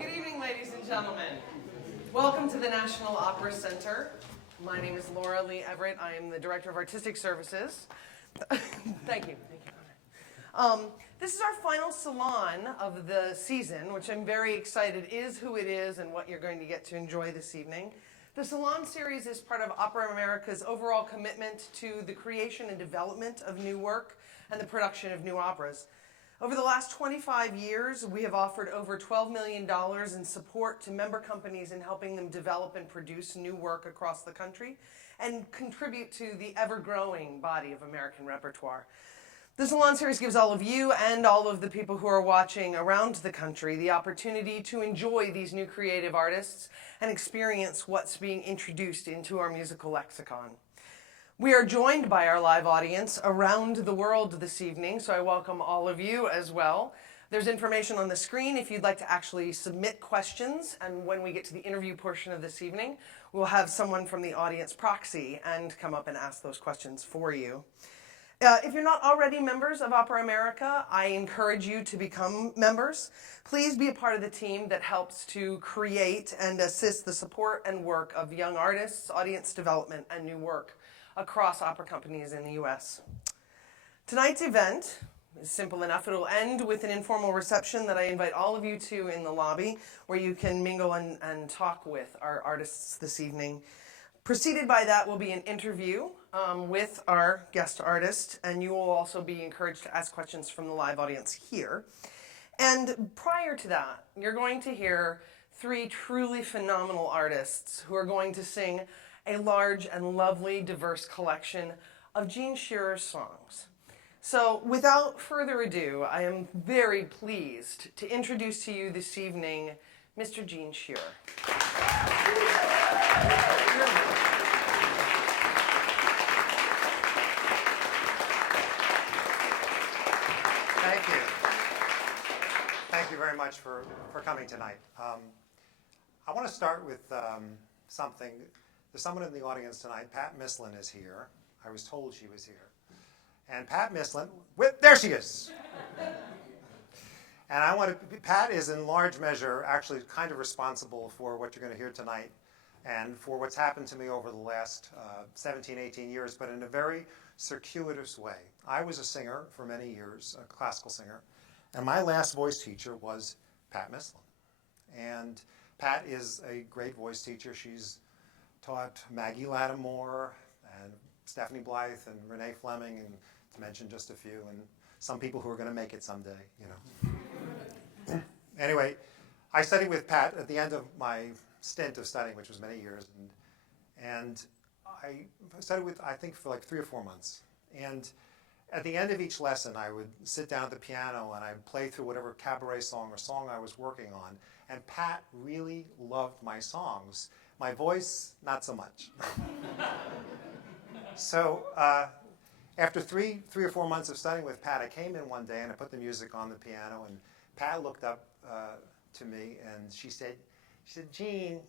Good evening, ladies and gentlemen. Welcome to the National Opera Center. My name is Laura Lee Everett. I am the Director of Artistic Services. Thank you. This is our final Salon of the season, which I'm very excited is who it is and what you're going to get to enjoy this evening. The Salon series is part of Opera America's overall commitment to the creation and development of new work and the production of new operas. Over the last 25 years, we have offered over $12 million in support to member companies in helping them develop and produce new work across the country and contribute to the ever-growing body of American repertoire. The Salon series gives all of you and all of the people who are watching around the country the opportunity to enjoy these new creative artists and experience what's being introduced into our musical lexicon. We are joined by our live audience around the world this evening, so I welcome all of you as well. There's information on the screen if you'd like to actually submit questions, and when we get to the interview portion of this evening, we'll have someone from the audience proxy and come up and ask those questions for you. If you're not already members of Opera America, I encourage you to become members. Please be a part of the team that helps to create and assist the support and work of young artists, audience development, and new work across opera companies in the U.S. Tonight's event is simple enough. It'll end with an informal reception that I invite all of you to in the lobby, where you can mingle and talk with our artists this evening. Preceded by that will be an interview with our guest artist, and you will also be encouraged to ask questions from the live audience here. And prior to that, you're going to hear three truly phenomenal artists who are going to sing a large and lovely, diverse collection of Gene Scheer's songs. So without further ado, I am very pleased to introduce to you this evening Mr. Gene Scheer. Thank you. Thank you very much for coming tonight. I want to start with something. There's someone in the audience tonight. Pat Mislin is here. I was told she was here. And Pat Mislin, there she is. And Pat is in large measure actually kind of responsible for what you're going to hear tonight and for what's happened to me over the last 17, 18 years, but in a very circuitous way. I was a singer for many years, a classical singer, and my last voice teacher was Pat Mislin. And Pat is a great voice teacher. She's taught Maggie Lattimore and Stephanie Blythe and Renee Fleming, and to mention just a few, and some people who are going to make it someday, you know. Anyway, I studied with Pat at the end of my stint of studying, which was many years, and I studied with, I think, for like 3 or 4 months. And at the end of each lesson, I would sit down at the piano and I'd play through whatever cabaret song or song I was working on, and Pat really loved my songs. My voice, not so much. So after three or 4 months of studying with Pat, I came in one day and I put the music on the piano, and Pat looked up to me and she said, Gene,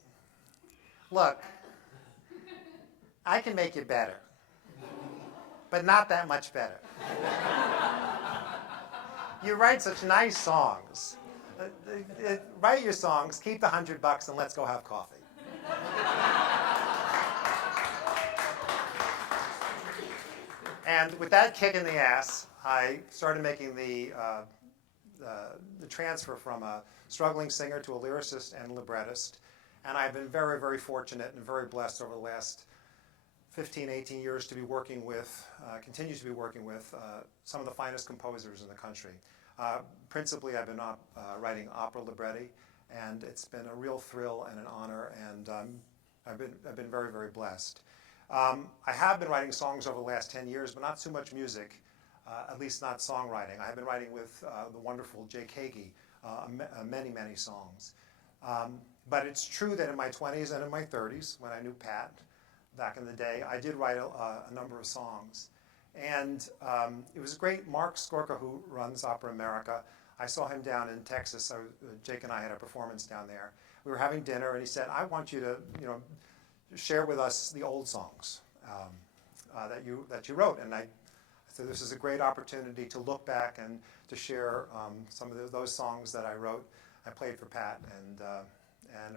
look, I can make you better, but not that much better. You write such nice songs. Write your songs, keep the $100, and let's go have coffee. And with that kick in the ass, I started making the transfer from a struggling singer to a lyricist and librettist. And I've been very, very fortunate and very blessed over the last 15, 18 years to be working with, continue to be working with some of the finest composers in the country. Principally, I've been writing opera libretti, and it's been a real thrill and an honor, and I've been very, very blessed. I have been writing songs over the last 10 years, but not too much music, at least not songwriting. I have been writing with the wonderful Jake Heggie many, many songs. But it's true that in my 20s and in my 30s, when I knew Pat back in the day, I did write a number of songs. And it was great. Mark Skorka, who runs Opera America, I saw him down in Texas. Jake and I had a performance down there. We were having dinner, and he said, I want you to, share with us the old songs that you wrote. And I said, this is a great opportunity to look back and to share some of those songs that I wrote I played for Pat and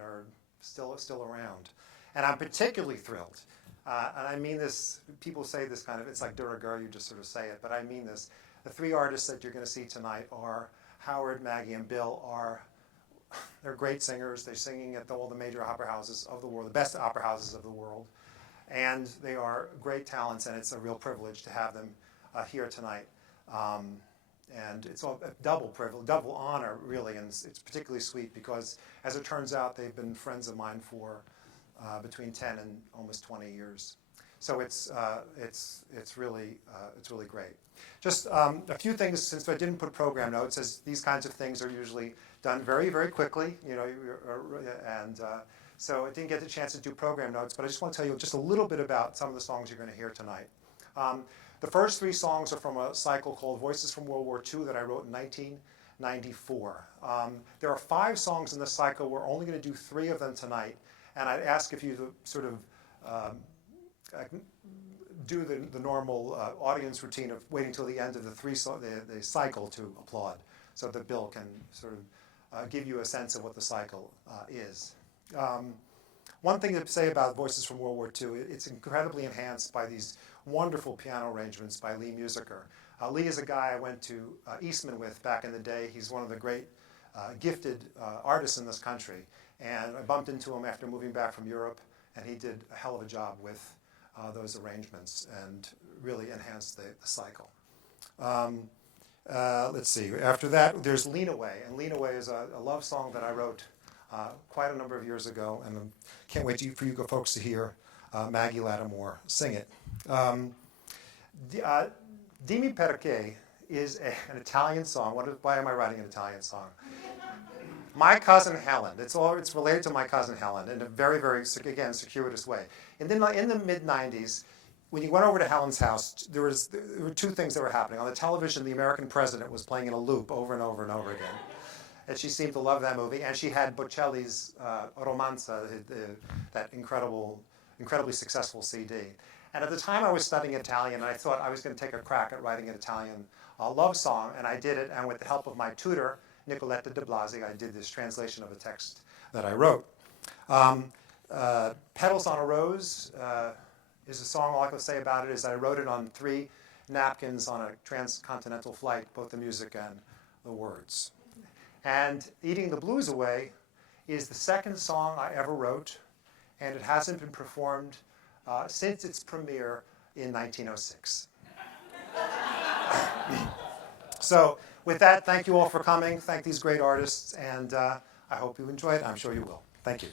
are still around. And I'm particularly thrilled, and I mean this, people say this kind of, it's like de rigueur, you just sort of say it, but I mean this. The three artists that you're going to see tonight are Howard, Maggie, and Bill. They're great singers. They're singing at all the major opera houses of the world, the best opera houses of the world. And they are great talents, and it's a real privilege to have them here tonight. And it's a double privilege, double honor, really, and it's particularly sweet because, as it turns out, they've been friends of mine for between 10 and almost 20 years. So it's really great. Just a few things, since I didn't put program notes, as these kinds of things are usually done very, very quickly, and so I didn't get the chance to do program notes, but I just want to tell you just a little bit about some of the songs you're going to hear tonight. The first three songs are from a cycle called Voices from World War II that I wrote in 1994. There are 5 songs in this cycle. We're only going to do 3 of them tonight, and I'd ask if you sort of do the normal audience routine of waiting till the end of the cycle to applaud, so that Bill can sort of give you a sense of what the cycle is. One thing to say about Voices from World War II, it's incredibly enhanced by these wonderful piano arrangements by Lee Musiker. Lee is a guy I went to Eastman with back in the day. He's one of the great gifted artists in this country, and I bumped into him after moving back from Europe, and he did a hell of a job with those arrangements and really enhanced the cycle. Let's see, after that there's Lean Away, and Lean Away is a love song that I wrote quite a number of years ago, and I can't wait for you folks to hear Maggie Lattimore sing it. Dimmi Perché is an Italian song. Why am I writing an Italian song? My cousin Helen. It's related to my cousin Helen in a very, very, again, circuitous way. And then in the mid-'90s, when you went over to Helen's house, there were 2 things that were happening. On the television, the American president was playing in a loop over and over and over again. And she seemed to love that movie. And she had Bocelli's Romanza, that incredibly successful CD. And at the time, I was studying Italian, and I thought I was going to take a crack at writing an Italian love song, and I did it. And with the help of my tutor, Nicoletta de Blasi, I did this translation of a text that I wrote. Petals on a Rose is a song. All I can say about it is I wrote it on 3 napkins on a transcontinental flight, both the music and the words. And Eating the Blues Away is the second song I ever wrote, and it hasn't been performed since its premiere in 1906. So with that, thank you all for coming. Thank these great artists, and I hope you enjoy it. I'm sure you will. Thank you.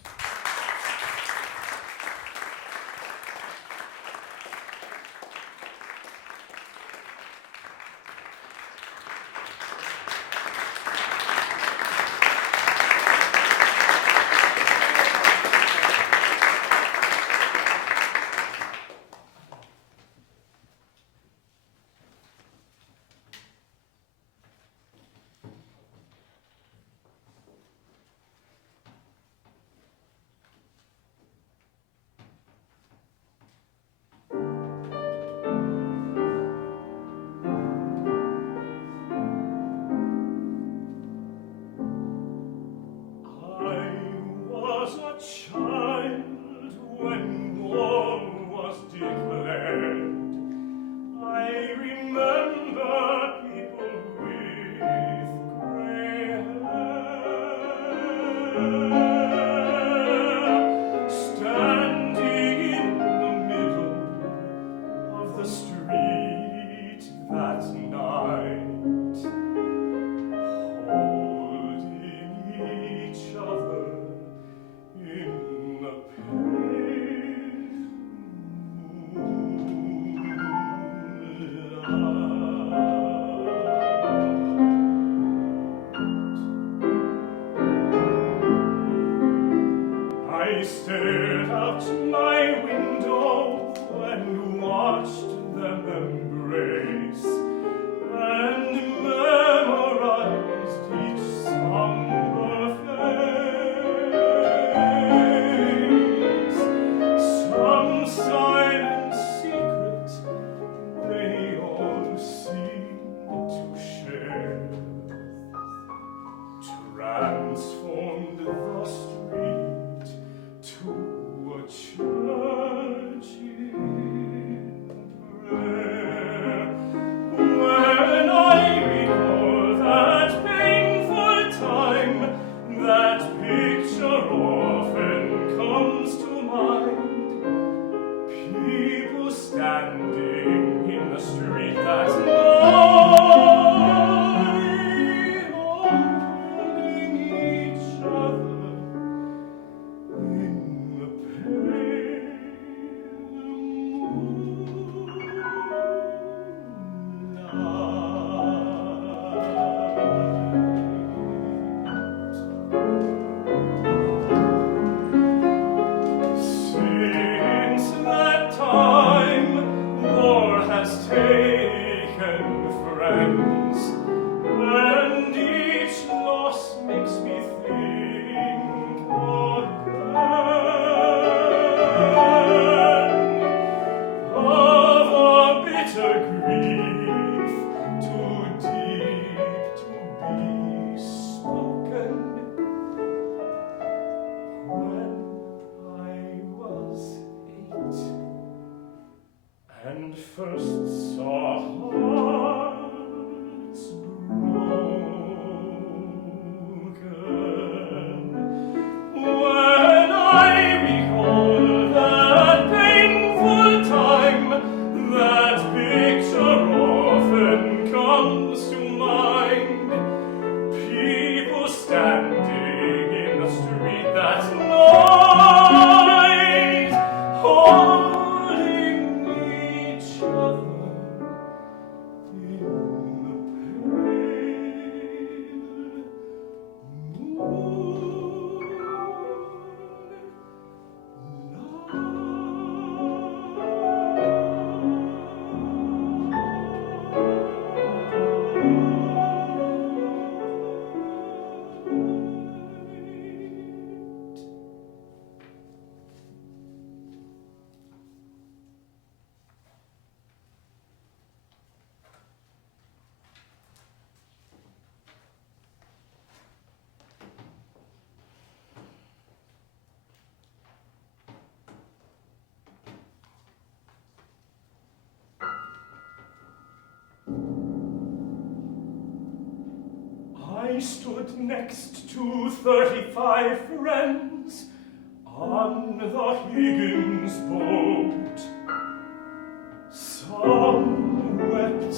I stared out my window and watched them embrace, and memorized each somber face. Some silent secret they all seemed to share, I stood next to 35 friends on the Higgins boat. Some wept,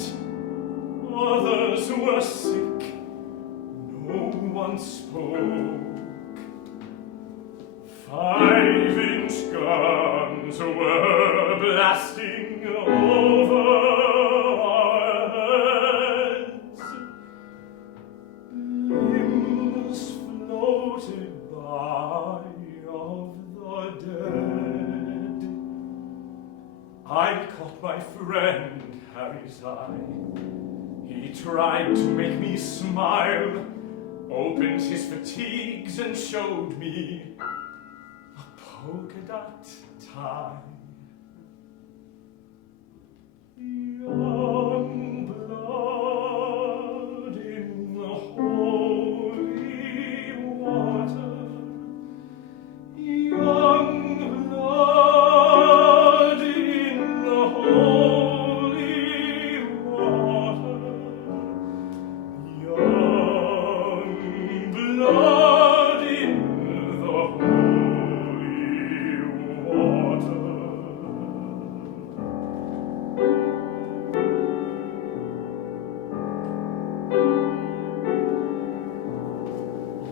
others were sick, no one spoke. 5-inch guns were blasting over our heads. Limbs floated by of the dead. I caught my friend Harry's eye. He tried to make me smile, opened his fatigues and showed me a polka dot tie. Young blood in the holy water, young blood in the holy water, young blood in the holy water.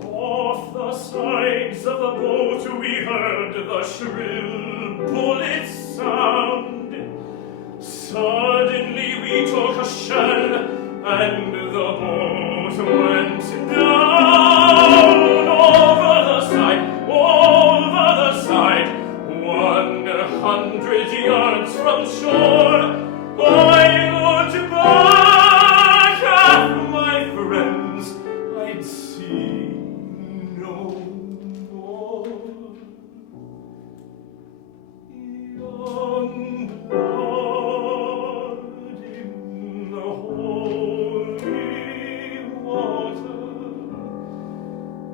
Off the sides of the boat we heard the shrill bullet sound. Suddenly we took a shell and the boat went down over the side, 100 yards from shore. I looked back at my friends, I'd see no more. Young blood in the holy water,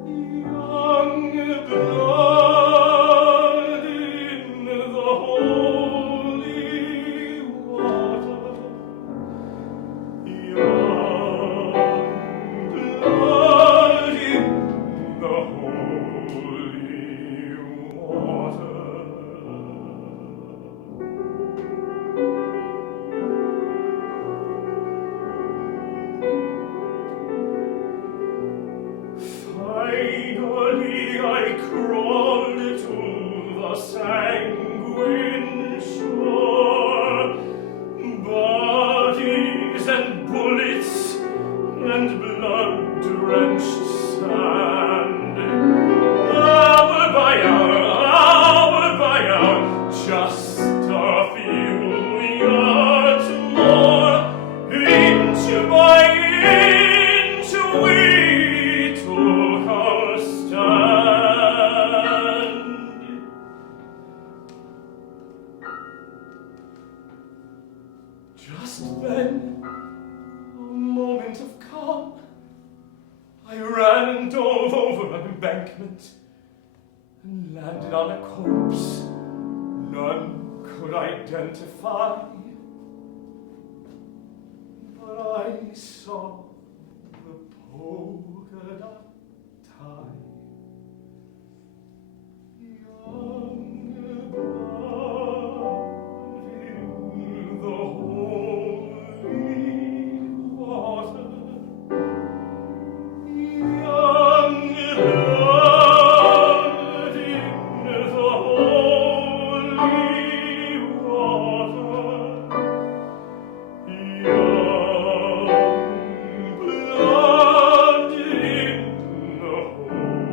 young blood in the holy water, young blood in the holy water. Finally I crawled to the sanguine shore. Bodies and bullets and blood-drenched sand. Hour by hour, just a few yards more. Inch by inch we took our stand. Just then, a moment of calm. I ran and dove over an embankment and landed on a corpse none could identify. But I saw the polka dot tie. Young blood in the holy water, young blood in the holy water, young blood in the holy water.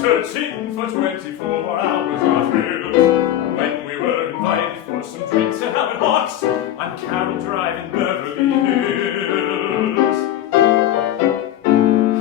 searching for 24 hours of thrills. When we were invited for some drinks at Howard Hawks on Carroll Drive in Beverly Hills.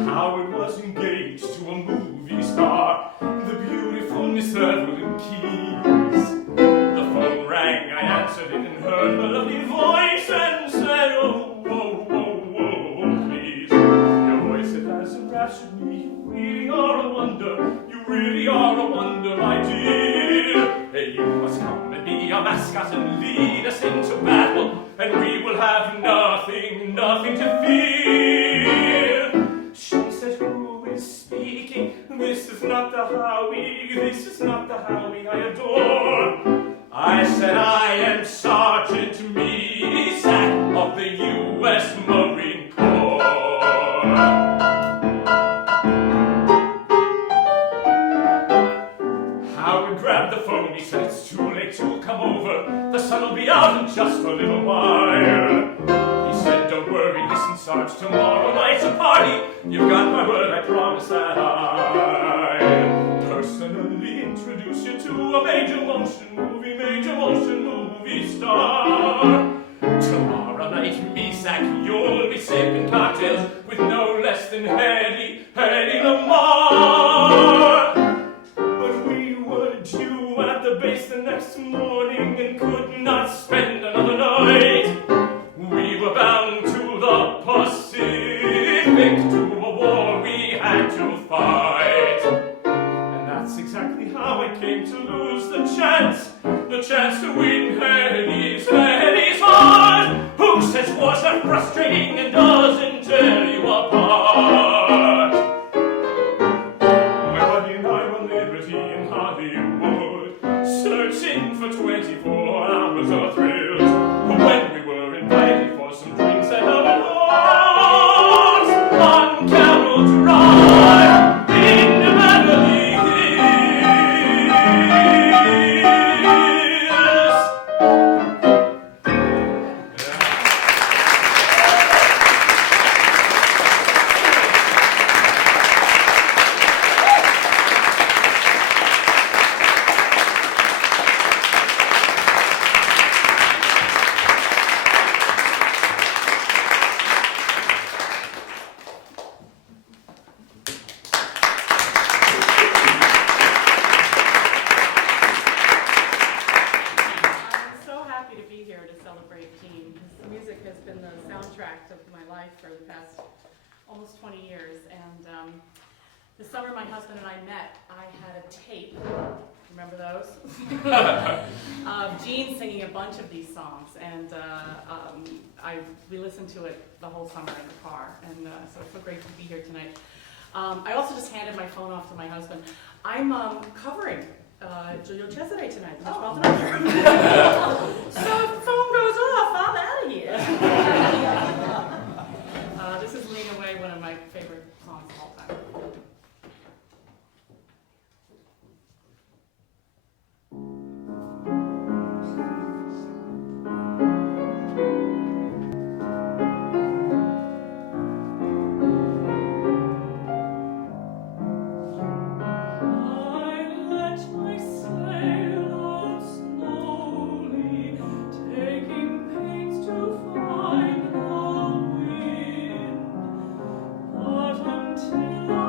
Howard was engaged to a movie star, the beautiful Miss Evelyn Keyes. The phone rang, I answered it and heard her lovely voice and said, oh, oh, oh, oh, please. Your voice, it has enraptured me. You really are a wonder. You really are a wonder, my dear. Hey, you must come and be our mascot and lead us into battle, and we will have nothing, nothing to fear. She said, who is speaking? This is not the Howie, this is not the Howie I adore. I said, I am Sergeant Mesack of the U.S. Marine Corps. Howard grabbed the phone, he said, it's too late to come over. The sun will be out in just a little while. He said, don't worry, listen, Sarge, tomorrow night's a party. You've got my word, I promise that I'll personally introduce you to a major motion movie star. Tomorrow night, Mesack, you'll be sipping cocktails with no less than Hedy Lamarr. But we were due at the base the next morning and could not spend another night. We were bound to the Pacific, to a war we had to fight. And that's exactly how I came to lose the chance to win Hedy's heart. Who says wars are frustrating and doesn't tear you apart? My buddy and I were liberty in Hollywood, searching for 24 hours of thrills. When we were invited for some drinks at Howard Hawks on Carroll Drive in Beverly Hills. I'm so happy to be here to celebrate Gene. His music has been the soundtrack of my life for the past almost 20 years. And the summer my husband and I met, I had a tape, remember those? Of Gene singing a bunch of these songs. And we listened to it the whole summer in the car. And so it's so great to be here tonight. I also just handed my phone off to my husband. I'm covering Giulio Cesare tonight. So if the phone goes off, I'm out of here. This is Lean Away, one of my favorite songs of all time. I let my sail out slowly, taking pains to find the wind, but until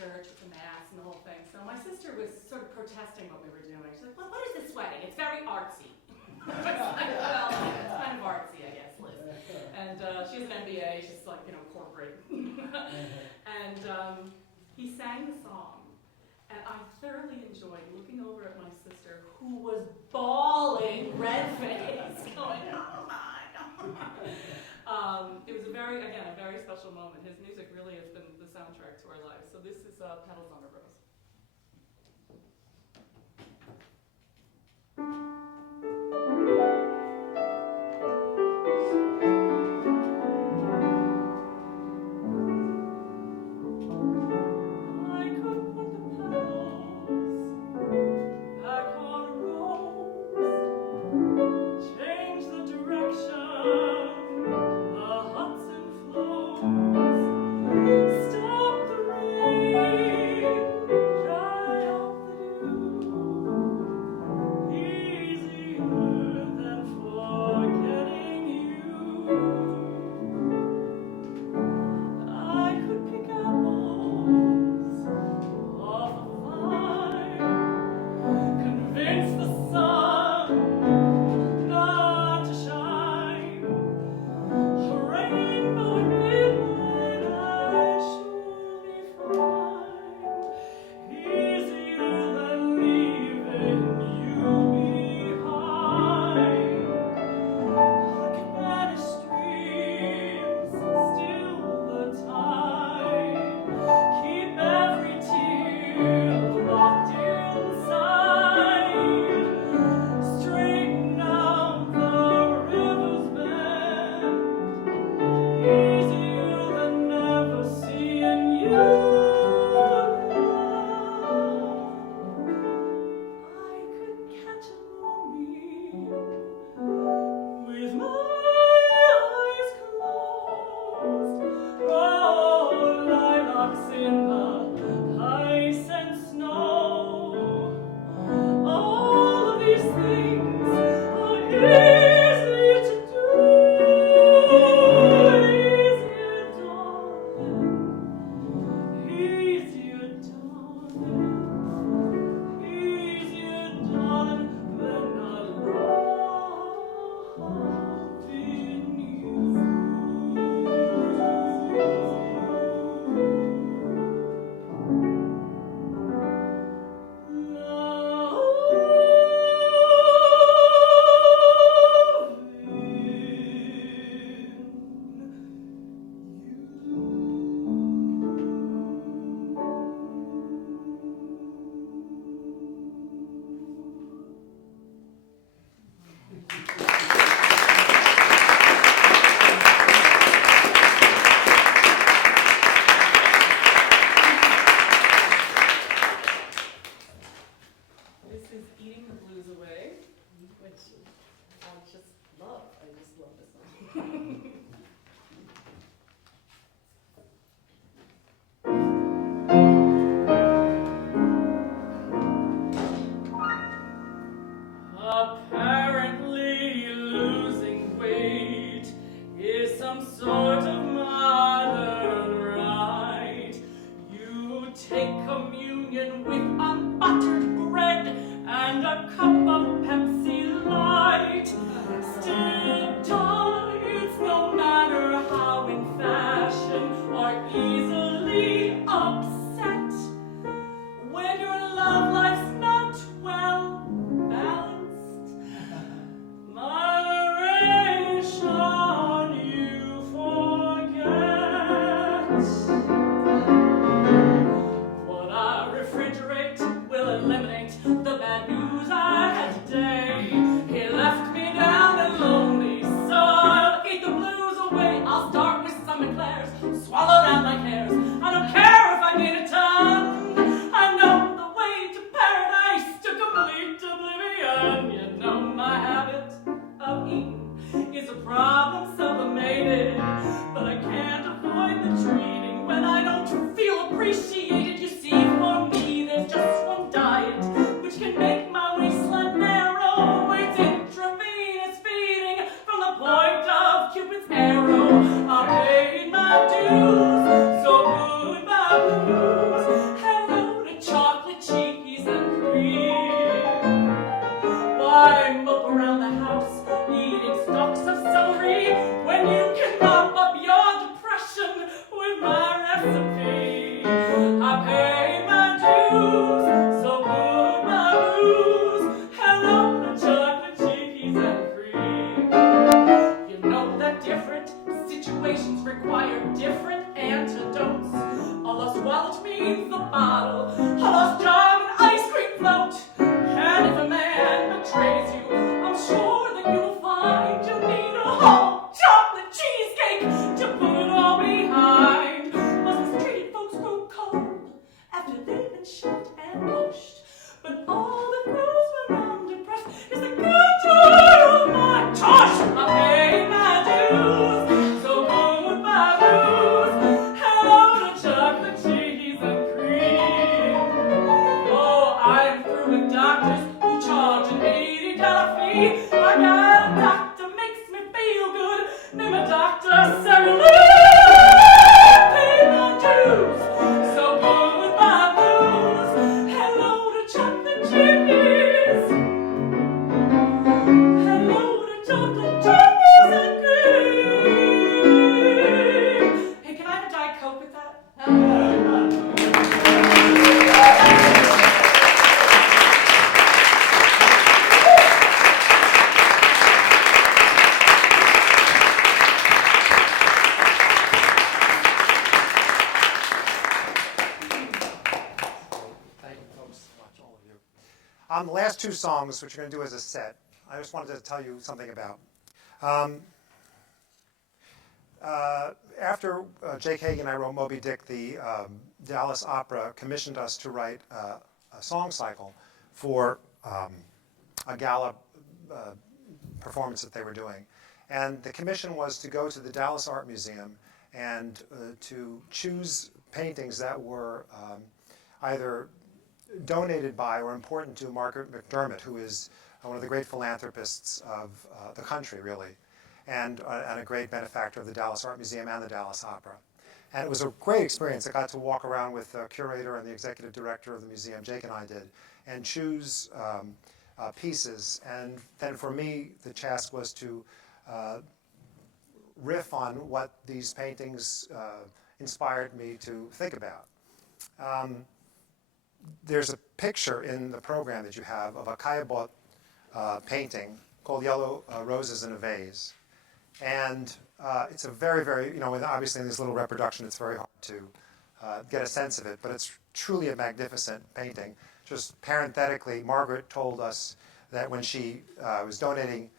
church with the mass and the whole thing. So my sister was sort of protesting what we were doing. She's like, well, what is this wedding? It's very artsy. I was like, well, it's kind of artsy, I guess, Liz. And she has an MBA. She's like, you know, corporate. And he sang the song. And I thoroughly enjoyed looking over at my sister, who was bawling, red-faced, going, oh my God. It was a very special moment. His music really has been the soundtrack to our lives. So this is Petals on a Rose. Stop the rain. on the last two songs, which we're going to do as a set, I just wanted to tell you something about. After Jake Heggie and I wrote Moby Dick, the Dallas Opera commissioned us to write a song cycle for a gala performance that they were doing. And the commission was to go to the Dallas Art Museum and to choose paintings that were either donated by or important to Margaret McDermott, who is one of the great philanthropists of the country, really, and a great benefactor of the Dallas Art Museum and the Dallas Opera. And it was a great experience. I got to walk around with the curator and the executive director of the museum, Jake and I did, and choose pieces. And then for me, the task was to riff on what these paintings inspired me to think about. There's a picture in the program that you have of a Caillebotte painting called Yellow Roses in a Vase. And it's a very, very, obviously in this little reproduction, it's very hard to get a sense of it, but it's truly a magnificent painting. Just parenthetically, Margaret told us that when she was donating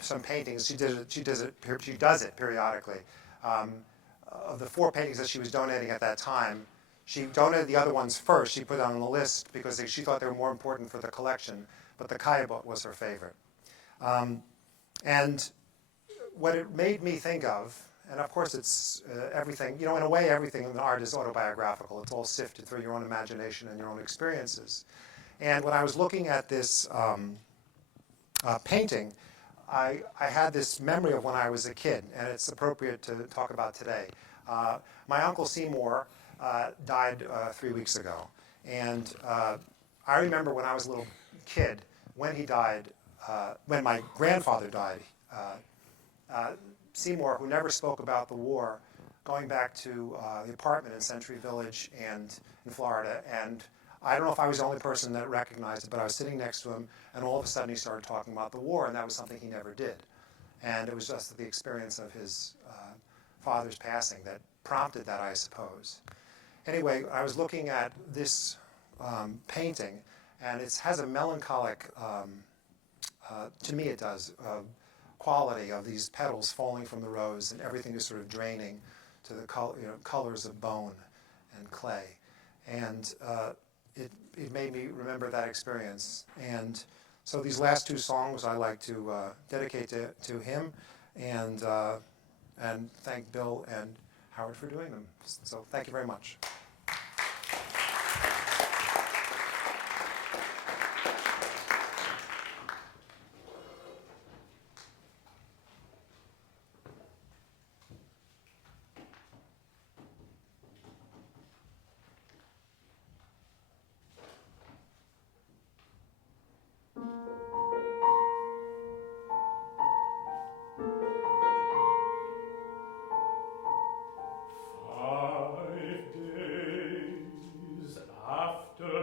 some paintings, she does it periodically. Of the 4 paintings that she was donating at that time, she donated the other ones first. She put it on the list because she thought they were more important for the collection, but the Caillebotte was her favorite. And what it made me think of, and of course it's everything, in a way everything in art is autobiographical. It's all sifted through your own imagination and your own experiences. And when I was looking at this painting, I had this memory of when I was a kid, and it's appropriate to talk about today. My Uncle Seymour died 3 weeks ago. And I remember when I was a little kid, when he died, when my grandfather died, Seymour, who never spoke about the war, going back to the apartment in Century Village and in Florida, and I don't know if I was the only person that recognized it, but I was sitting next to him, and all of a sudden he started talking about the war, and that was something he never did. And it was just the experience of his father's passing that prompted that, I suppose. Anyway, I was looking at this painting, and it has a melancholic, to me it does, quality of these petals falling from the rose, and everything is sort of draining to the colors of bone and clay. And it made me remember that experience. And so these last 2 songs I like to dedicate to him, and thank Bill and Howard for doing them. So thank you very much.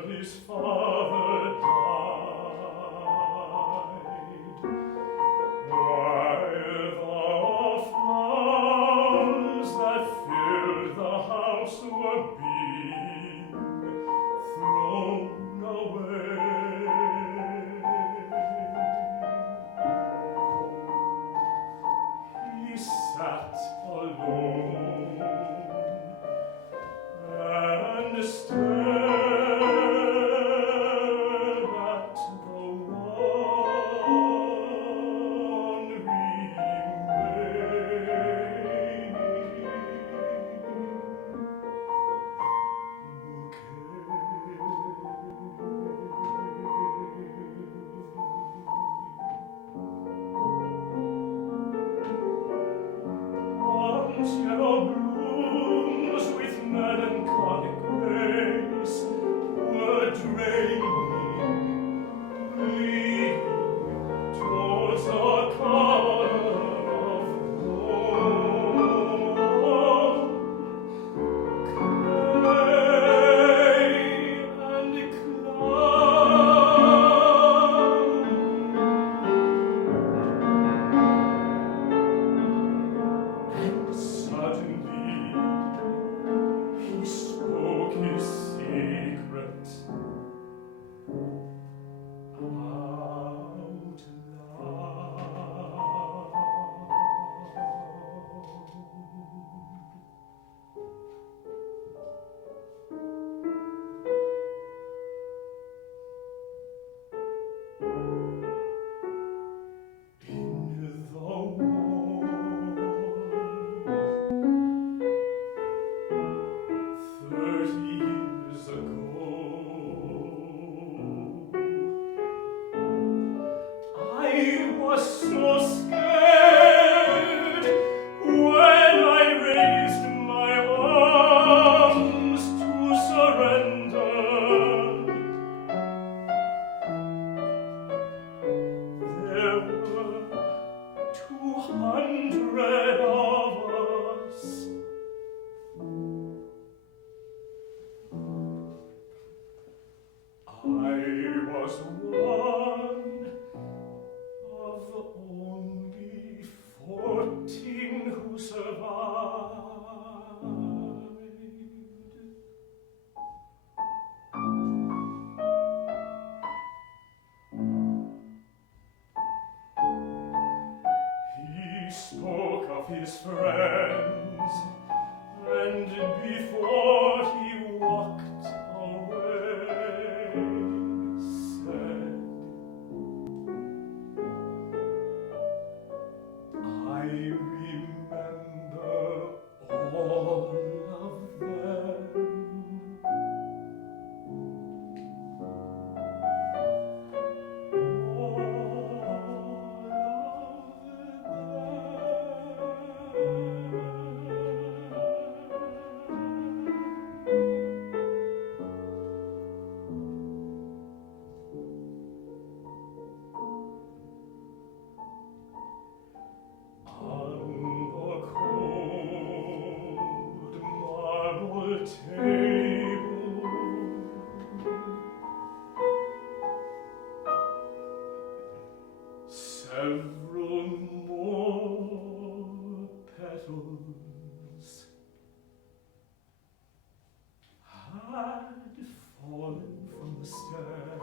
His father died, while the flowers that filled the house were being thrown away. He sat alone and stared 100 of us. I was one of only 14 who survived. He spoke of his friends, and before he walked away, said, I remember all of them. Several more petals had fallen from the stem.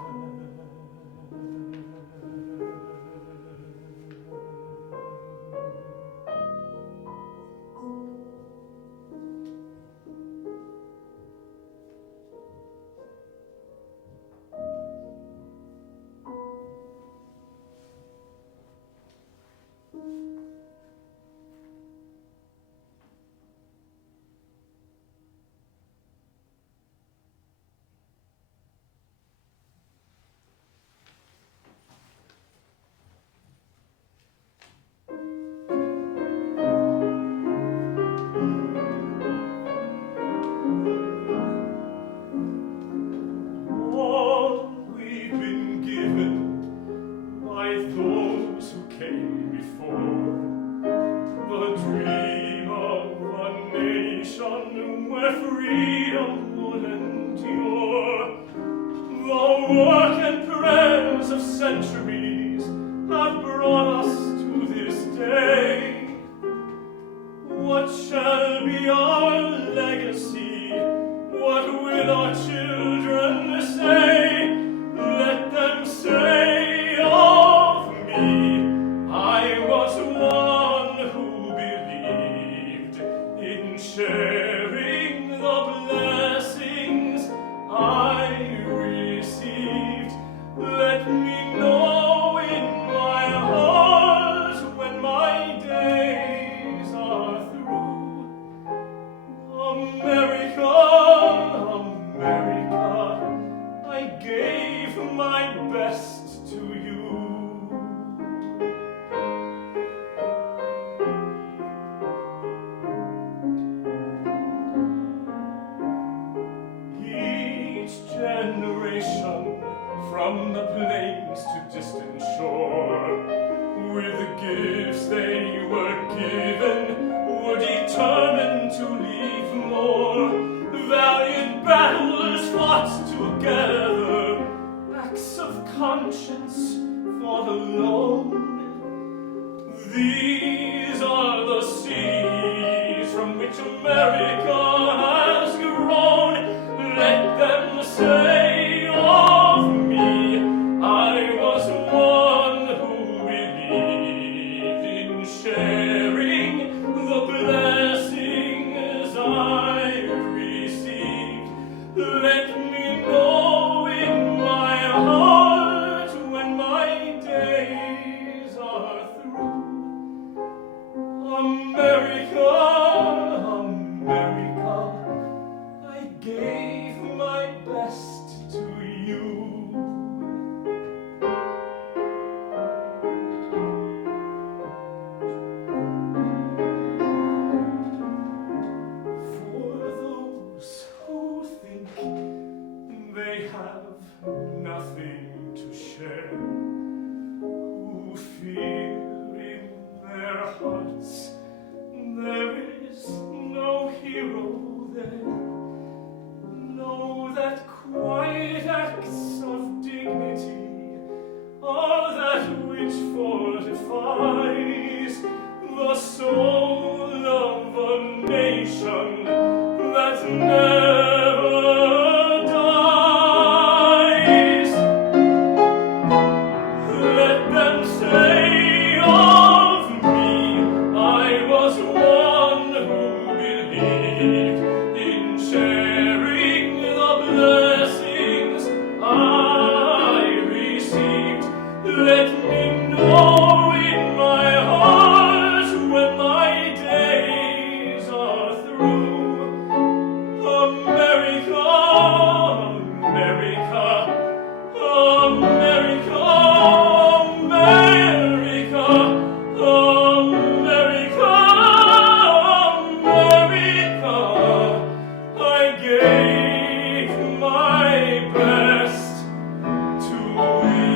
nation that never dies. Let them say of me, I was one who believed in sharing the blessings I received. Let me know in my heart when my days are through. America, America, America, America, America, America. I gave my best to you.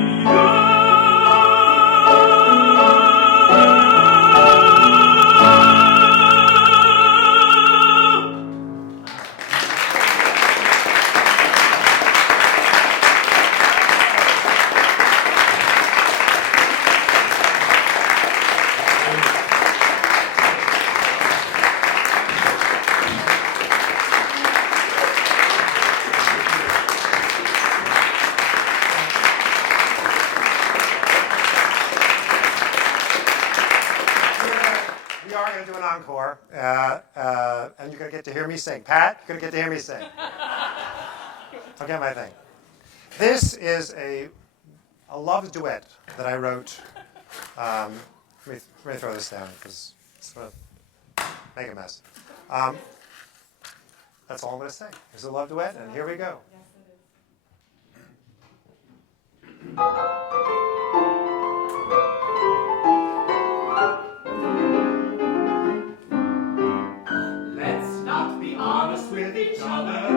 We are going to do an encore, and you're going to get to hear me sing. Pat, you're going to get to hear me sing. I'll get my thing. This is a love duet that I wrote. Let me throw this down because it's going to make a mess. That's all I'm going to say. It's a love duet, and here we go. Let's not be honest with each other.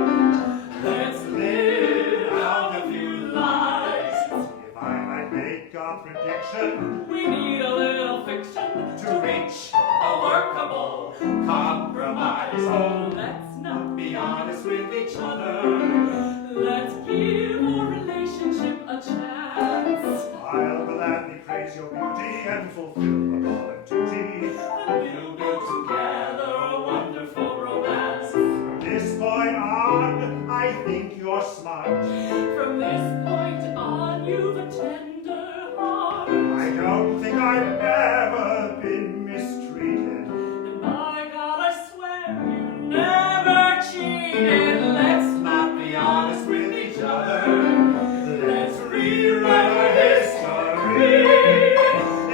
Let's live out a few lies. If I might make a prediction, We need a little fiction to reach a workable compromise. Oh, let's not be honest with each other. Let's give our relationship a chance. I'll gladly praise your beauty and fulfill the bond duty. And we'll build together a wonderful romance. From this point on, I think you're smart. From this point on, you've a tender heart. I don't think I've ever been mistreated. And by God, I swear you never cheated. Let's not be honest with each other. Let's rewrite our history.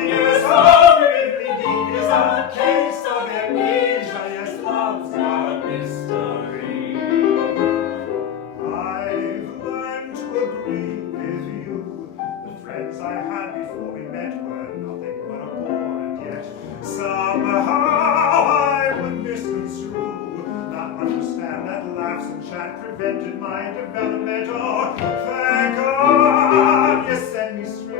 Yes, all we need is a case of amnesia. Yes, love's not a mystery. I've learned to agree with you. The friends I had before we met were nothing but a bore, and yet somehow I would misconstrue, not understand that laughs and chat prevented my development. Oh, thank God you set me straight.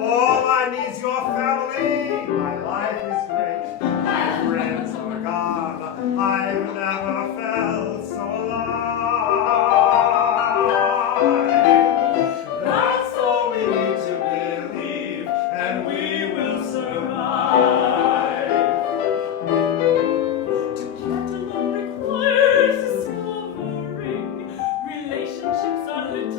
All I need's your family. My life is great. My friends are gone. I've never felt so alive. That's all we need to believe, and we will survive. To get along requires discovering relationships are little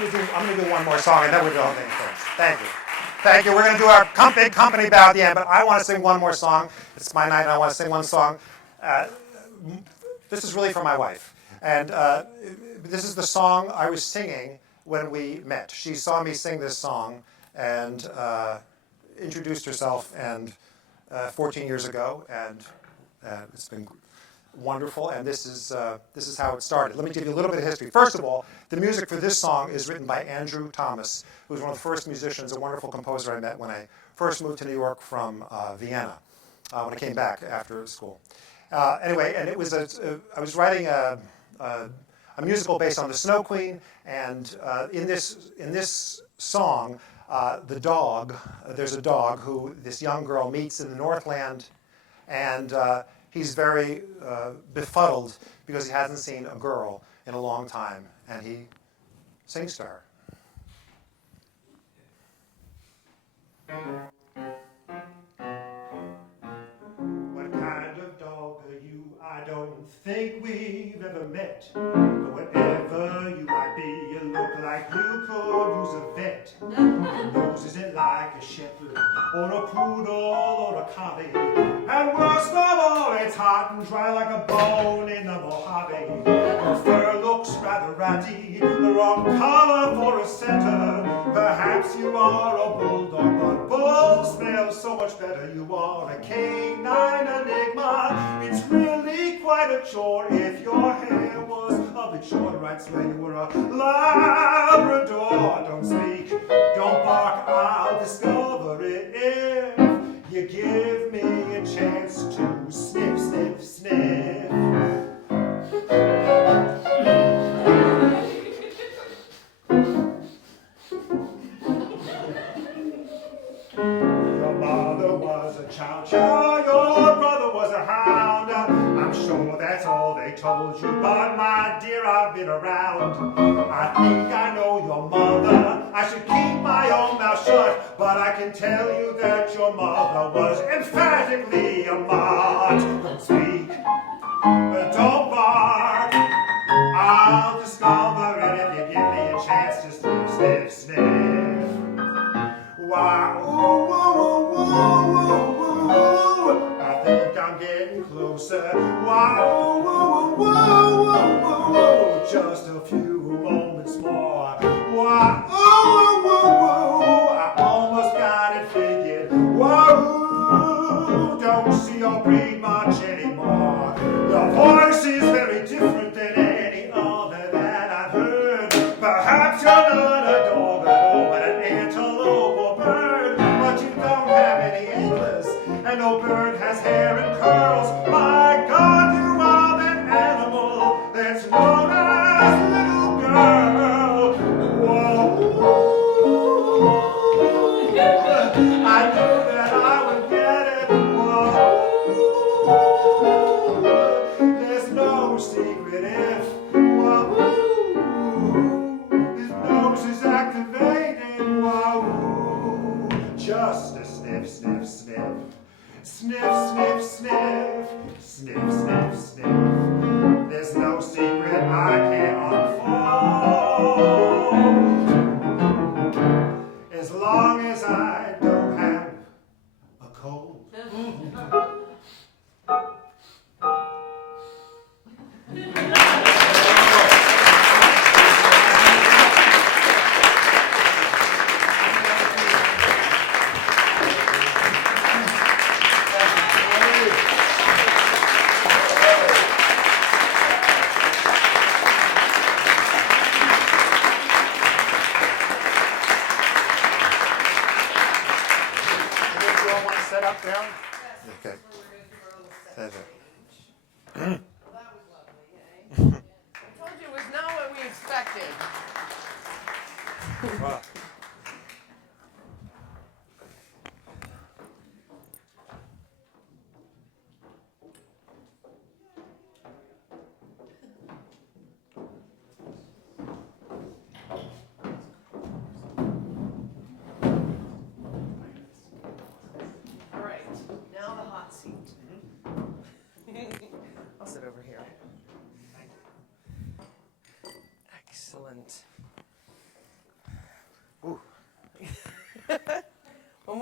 I'm gonna do one more song, and then we'll do the whole thing first. Thank you. Thank you. We're going to do our big company bow at the end, but I want to sing one more song. It's my night, and I want to sing one song. This is really for my wife. And this is the song I was singing when we met. She saw me sing this song and introduced herself 14 years ago, and it's been wonderful, and this is how it started. Let me give you a little bit of history. First of all, the music for this song is written by Andrew Thomas, who was one of the first musicians, a wonderful composer I met when I first moved to New York from Vienna, when I came back after school. Anyway, and it was I was writing a musical based on the Snow Queen, and in this song, there's a dog who this young girl meets in the Northland, and he's very befuddled because he hasn't seen a girl in a long time, and he sings to her. What kind of dog are you? I don't think we've ever met. But whatever you might be, you look like you could use a vet. Your nose isn't like a shepherd, or a poodle, or a collie. And worst of all, it's hot and dry like a bone in the Mojave. Your fur looks rather ratty, the wrong color for a setter. Perhaps you are a bulldog, but bulls smell so much better. You are a canine enigma. It's really quite a chore if your hair was a bit shorter. I'd swear you were a Labrador. Don't speak, don't bark, I'll discover it if you give me a chance to sniff, sniff, sniff. Your mother was a chow chow, your brother was a hound. I'm sure that's all they told you, but my dear, I've been around. I think I know your mother. I should keep my own mouth shut, but I can tell you that your mother was emphatically a mutt. Don't speak, don't bark, I'll discover it if you give me a chance to sniff, sniff, sniff. Wow, ooh, ooh, ooh, ooh, ooh. I think I'm getting closer. Wow, ooh, ooh, ooh, ooh, ooh. Just a few moments more. Wow, ooh, ooh, ooh. I almost got it figured. Wow, don't see or breathe much anymore. Your voice is very different than any other that I've heard. Perhaps you're not a dog at all, but an antelope or bird. But you don't have any antlers, and no bird has hair and curls. My God, you are that animal that's known as little girl. Whoa. I knew that I would get it. Whoa. There's no secret if. Whoa. His nose is activated. Whoa. Just a sniff, sniff, sniff. Sniff, sniff, sniff. Sniff, sniff, sniff. There's no secret I can't unfold. As long as I don't have a cold. Set up down? Okay. That's it. Well, that was lovely, eh? I told you it was not what we expected. Wow. All right, now the hot seat. I'll sit over here. Excellent.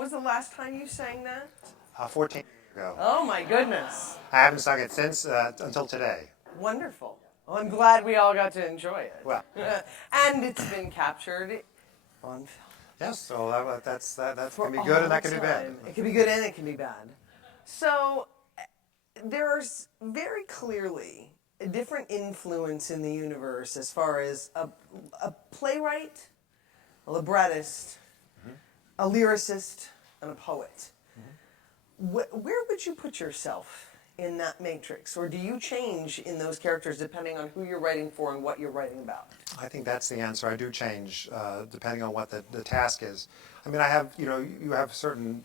was the last time you sang that? 14 years ago. Oh my goodness. I haven't sung it since until today. Wonderful. Well, I'm glad we all got to enjoy it. Well. And it's been captured on film. Yes, so that For can be good and that all can be bad. time. It can be good and it can be bad. So there's very clearly a different influence in the universe as far as a playwright, a librettist, a lyricist, and a poet. Where would you put yourself in that matrix? Or do you change in those characters depending on who you're writing for and what you're writing about? I think that's the answer. I do change depending on what the task is. I mean, I have, you have certain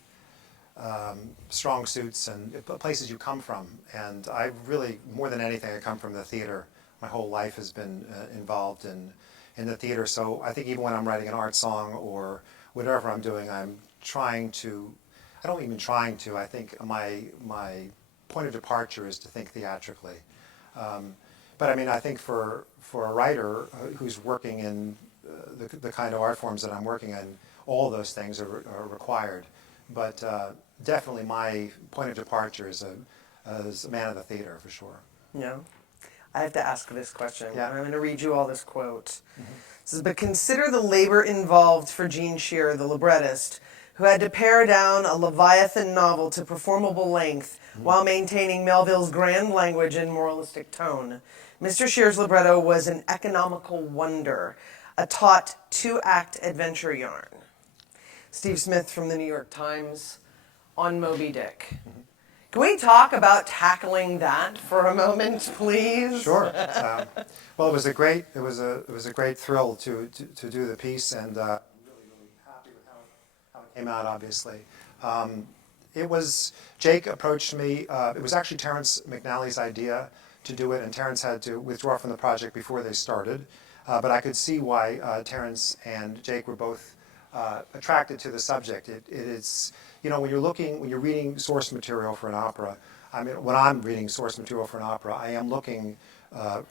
strong suits and places you come from. And I really, more than anything, I come from the theater. My whole life has been involved in the theater. So I think even when I'm writing an art song or whatever I'm doing, I'm trying to, I don't even trying to, I think my point of departure is to think theatrically. But I mean, I think for a writer who's working in the kind of art forms that I'm working in, all those things are required. But definitely my point of departure is as a man of the theater, for sure. Yeah. I have to ask this question. Yeah. I'm going to read you all this quote. It says, but consider the labor involved for Gene Scheer, the librettist, who had to pare down a Leviathan novel to performable length while maintaining Melville's grand language and moralistic tone. Mr. Scheer's libretto was an economical wonder, a taut two-act adventure yarn. Steve Smith from the New York Times on Moby Dick. Can we talk about tackling that for a moment, please? Sure. Well, it was a great thrill to do the piece, and really happy with how it came out. Obviously, it was Jake approached me. It was actually Terrence McNally's idea to do it, and Terrence had to withdraw from the project before they started. But I could see why Terrence and Jake were both attracted to the subject. It is, when you're reading source material for an opera, I mean, when I'm reading source material for an opera, I am looking,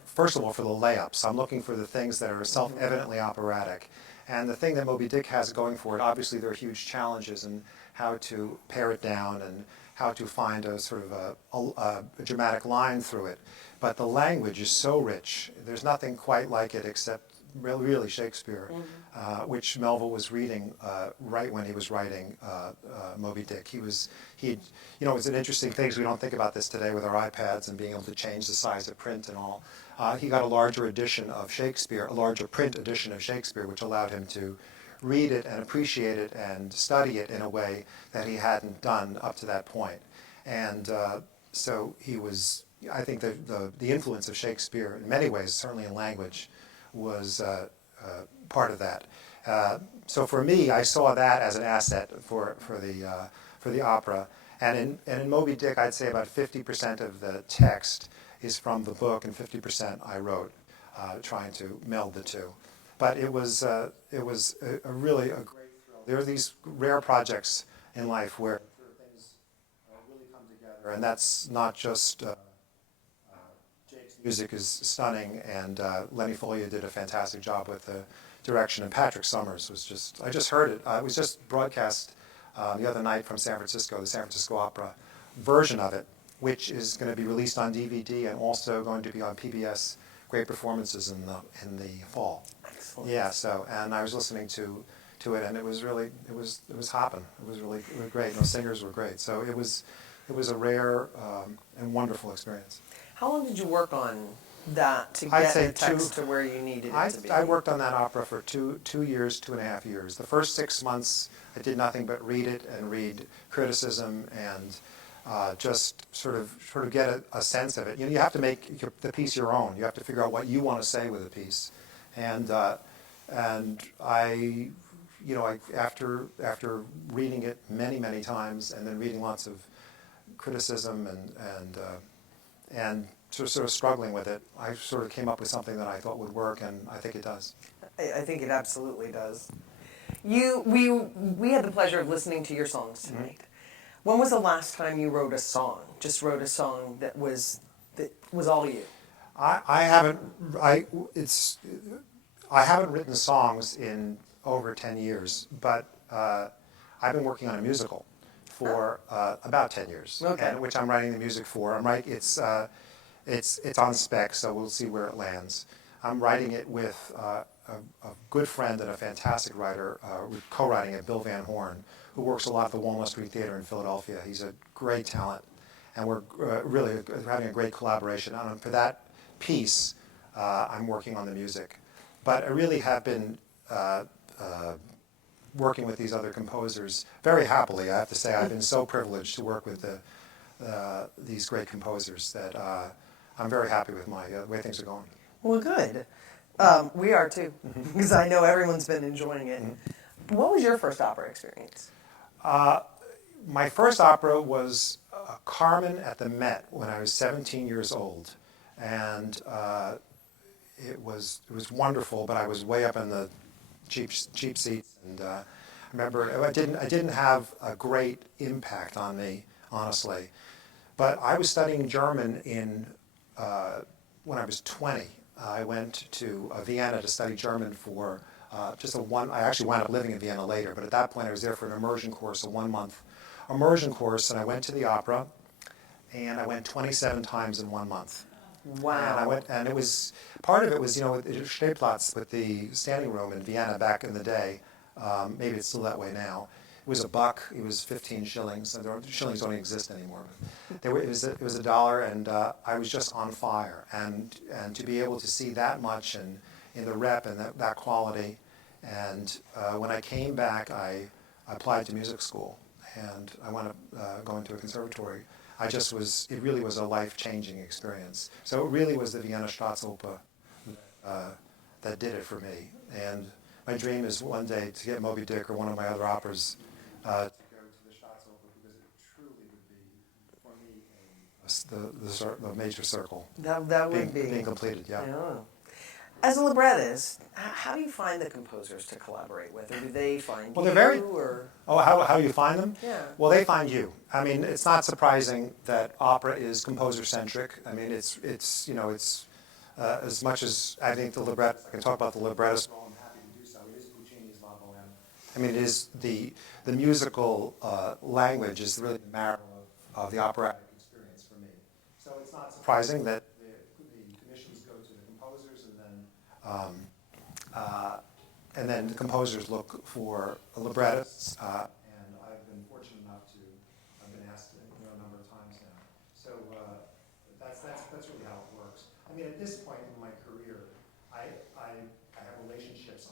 first of all, for the layups. I'm looking for the things that are self-evidently operatic. And the thing that Moby Dick has going for it, obviously there are huge challenges in how to pare it down and how to find a sort of a dramatic line through it. But the language is so rich. There's nothing quite like it except really Shakespeare, which Melville was reading right when he was writing Moby Dick. It's an interesting thing, because we don't think about this today with our iPads and being able to change the size of print and all. He got a larger edition of Shakespeare, a larger print edition of Shakespeare, which allowed him to read it and appreciate it and study it in a way that he hadn't done up to that point. And so he was, I think the influence of Shakespeare in many ways, certainly in language, was part of that. So for me, I saw that as an asset for the opera. And in Moby Dick, I'd say about 50% of the text is from the book, and 50% I wrote, trying to meld the two. But it was really a great thrill. There are these rare projects in life where things really come together, and that's not just. Jake's music is stunning, and Lenny Foley did a fantastic job with the direction, and Patrick Summers was just, I just heard it. It was just broadcast the other night from San Francisco, the San Francisco Opera version of it, which is going to be released on DVD and also going to be on PBS Great Performances in the fall. Excellent. Yeah, so, and I was listening to it, and it was hopping. It was really great. The singers were great. So it was a rare and wonderful experience. How long did you work on that to I'd get say the text to where you needed it to be? I worked on that opera for 2 years, 2.5 years. The first 6 months, I did nothing but read it and read criticism and just sort of get a sense of it. You have to make the piece your own. You have to figure out what you want to say with the piece. And I, after reading it many times and then reading lots of criticism and sort of struggling with it, I sort of came up with something that I thought would work, and I think it does. I think it absolutely does. We had the pleasure of listening to your songs tonight. When was the last time you wrote a song? Just wrote a song that was all you? I haven't written songs in over 10 years, but I've been working on a musical for about 10 years, Okay. and, which I'm writing the music for. It's on spec, so we'll see where it lands. I'm writing it with a good friend and a fantastic writer, co-writing it, Bill Van Horn, who works a lot at the Walnut Street Theater in Philadelphia. He's a great talent, and we're really having a great collaboration. And for that piece, I'm working on the music. But I really have been working with these other composers very happily. I have to say, I've been so privileged to work with these great composers that I'm very happy with the way things are going. Well, good. We are too, because I know everyone's been enjoying it. What was your first opera experience? My first opera was Carmen at the Met when I was 17 years old, and it was wonderful. But I was way up in the cheap seats, and I remember I didn't have a great impact on me, honestly. But I was studying German when I was 20. I went to Vienna to study German for I actually wound up living in Vienna later, but at that point I was there for an immersion course, a 1-month immersion course, and I went to the opera, and I went 27 times in 1 month. Wow. And it was, part of it was, Stehplatz with the standing room in Vienna back in the day. Maybe it's still that way now. It was $1. It was 15 shillings. Shillings don't exist anymore. It was $1, and I was just on fire. And to be able to see that much and in the rep and that quality. And when I came back, I applied to music school, and I wound up going to a conservatory. It really was a life-changing experience. So it really was the Vienna Staatsoper that did it for me. And my dream is one day to get Moby Dick or one of my other operas to go to the Staatsoper, because it truly would be, for me, the major circle. That would be. Being completed, yeah. Yeah. As a librettist, how do you find the composers to collaborate with? Or do they find Well, you? they're very. Or? Oh, how you find them? Yeah. Well, they find you. I mean, it's not surprising that opera is composer-centric. I mean, it's as much as I think the librettist, I can talk about the librettist role, I'm happy to do so. It is Puccini's La Bohème. I mean, it is the musical language is really the marrow of the operatic experience for me. So it's not surprising that the commissions go to the composers, and then the composers look for librettists. And I've been fortunate enough to have been asked a number of times now. So that's really how it works. I mean, at this point in my career, I have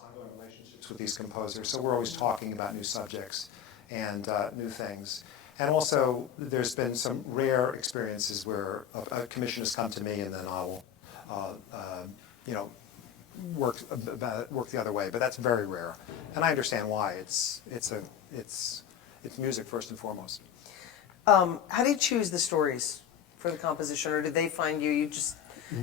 ongoing relationships with these composers. So we're always talking about new subjects and new things. And also, there's been some rare experiences where a commission has come to me, and then I will, work the other way. But that's very rare, and I understand why. It's music first and foremost. How do you choose the stories for the composition, or do they find you? You just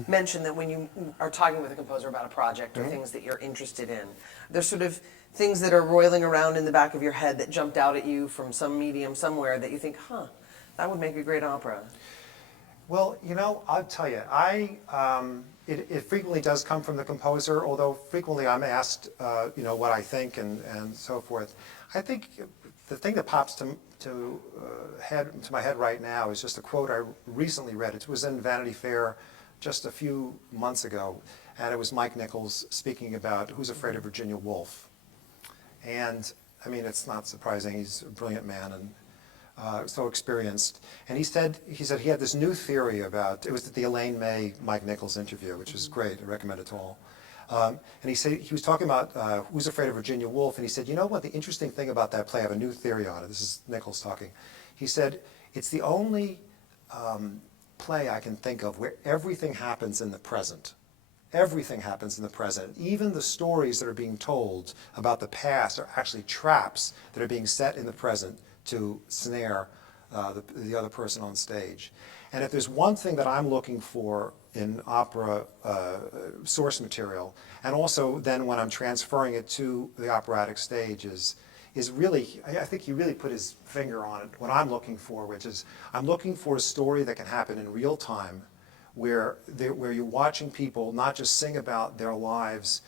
mentioned that when you are talking with a composer about a project or things that you're interested in, there's sort of things that are roiling around in the back of your head that jumped out at you from some medium somewhere that you think, that would make a great opera. Well, I'll tell you, it frequently does come from the composer, although frequently I'm asked, what I think and so forth. I think the thing that pops to my head right now is just a quote I recently read. It was in Vanity Fair just a few months ago, and it was Mike Nichols speaking about Who's Afraid of Virginia Woolf. And, I mean, it's not surprising. He's a brilliant man and so experienced. And he said he had this new theory about, it was at the Elaine May Mike Nichols interview, which is great. I recommend it to all. And he was talking about Who's Afraid of Virginia Woolf, and he said, you know what, the interesting thing about that play, I have a new theory on it. This is Nichols talking. He said, it's the only play I can think of where everything happens in the present. Everything happens in the present. Even the stories that are being told about the past are actually traps that are being set in the present to snare the other person on stage. And if there's one thing that I'm looking for in opera source material, and also then when I'm transferring it to the operatic stage, is really, I think he really put his finger on it, what I'm looking for, which is I'm looking for a story that can happen in real time, where you're watching people not just sing about their lives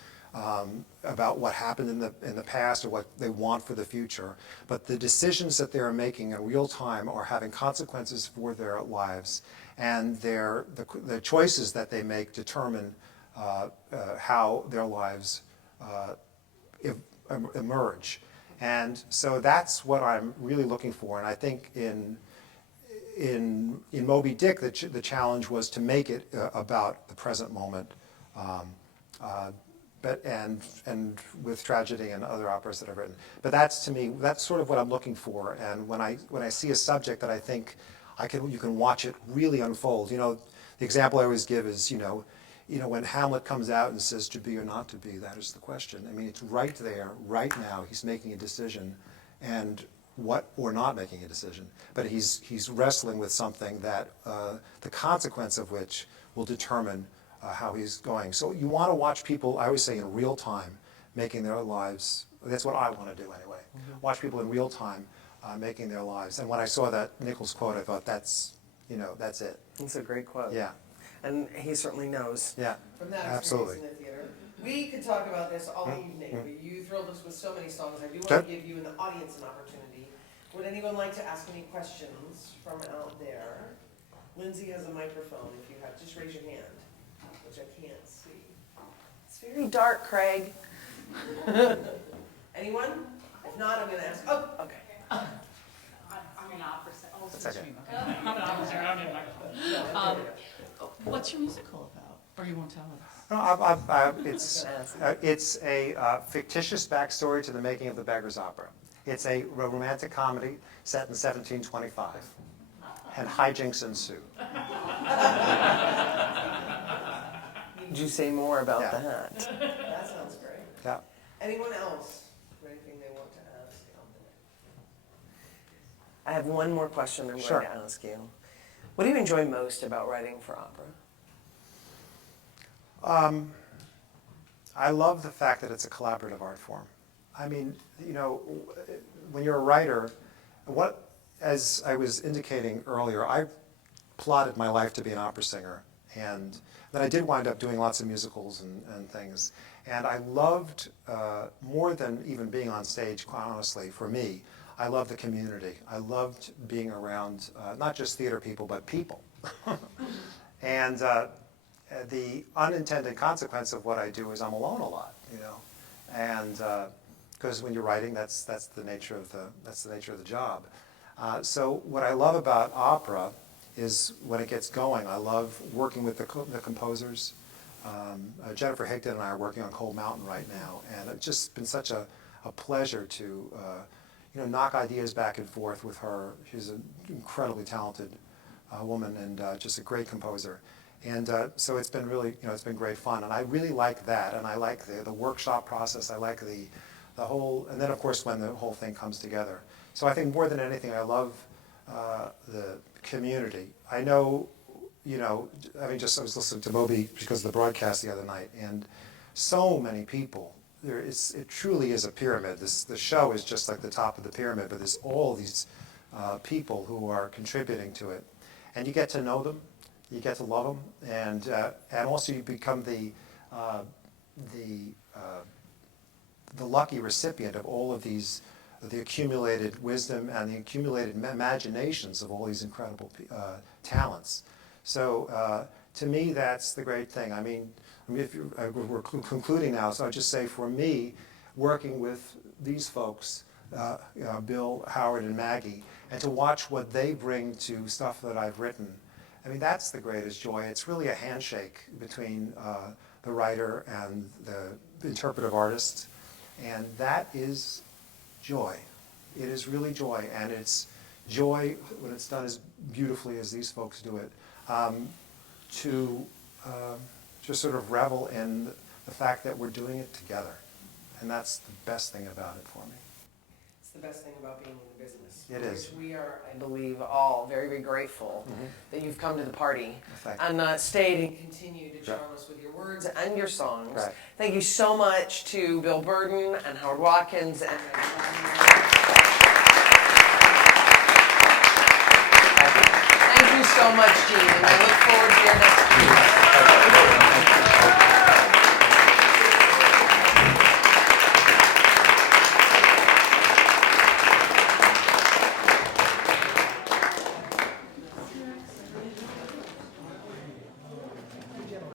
about what happened in the past or what they want for the future. But the decisions that they are making in real time are having consequences for their lives, and the choices that they make determine how their lives emerge. And so that's what I'm really looking for. And I think in Moby Dick, the challenge was to make it about the present moment. And with tragedy and other operas that I've written. But that's, to me, that's sort of what I'm looking for. And when I see a subject that I think you can watch it really unfold. The example I always give is, when Hamlet comes out and says, to be or not to be, that is the question. I mean, it's right there, right now, he's making a decision, or not making a decision. But he's wrestling with something that, the consequence of which will determine how he's going. So you want to watch people, I always say, in real time, making their lives. That's what I want to do anyway. Mm-hmm. Watch people in real time making their lives. And when I saw that Nichols quote, I thought, that's it. It's a great quote. Yeah. And he certainly knows. Yeah, From that absolutely. experience in the theater. We could talk about this all evening. But you thrilled us with so many songs. I do want to give you and the audience an opportunity. Would anyone like to ask any questions from out there? Lindsay has a microphone. If you have, just raise your hand. Which I can't see. It's very dark, Craig. Anyone? If not, I'm going to ask. Oh, okay. I'm an opera singer. Oh, That's okay. I'm an opera singer. I don't need a microphone. What's your musical about? Or you won't tell us? No, it's a fictitious backstory to the making of the Beggar's Opera. It's a romantic comedy set in 1725, and hijinks ensue. Could you say more about Yeah. that? That sounds great. Yeah. Anyone else? For anything they want to ask? I have one more question I'm Sure. going to ask you. What do you enjoy most about writing for opera? I love the fact that it's a collaborative art form. I mean, when you're a writer, as I was indicating earlier, I plotted my life to be an opera singer, and then I did wind up doing lots of musicals and things. And I loved, more than even being on stage, quite honestly, for me, I loved the community. I loved being around not just theater people, but people. And the unintended consequence of what I do is I'm alone a lot, and because when you're writing, that's the nature of the job. So what I love about opera is when it gets going, I love working with the composers. Jennifer Higdon and I are working on Cold Mountain right now, and it's just been such a pleasure to knock ideas back and forth with her. She's an incredibly talented woman and just a great composer. And so it's been really, it's been great fun. And I really like that, and I like the workshop process. I like the whole, and then of course when the whole thing comes together. So I think more than anything, I love the community. I know, I was listening to Moby because of the broadcast the other night, and so many people. It truly is a pyramid. The show is just like the top of the pyramid, but there's all these people who are contributing to it, and you get to know them, you get to love them, and also you become the lucky recipient of all of these, the accumulated wisdom and the accumulated imaginations of all these incredible talents. So to me, that's the great thing. I mean, if we're concluding now, so I'll just say for me, working with these folks, Bill, Howard, and Maggie, and to watch what they bring to stuff that I've written, I mean, that's the greatest joy. It's really a handshake between the writer and the interpretive artist, and that is joy. It is really joy, and it's joy when it's done as beautifully as these folks do it, to just sort of revel in the fact that we're doing it together, and that's the best thing about it for me. It's the best thing about being in the business. It is. We are, I believe, all very, very grateful that you've come to the party Thank you. and stayed and continued to charm us with your words and your songs. Right. Thank you so much to Bill Burden and Howard Watkins and Thank you so much, Gene, and I look forward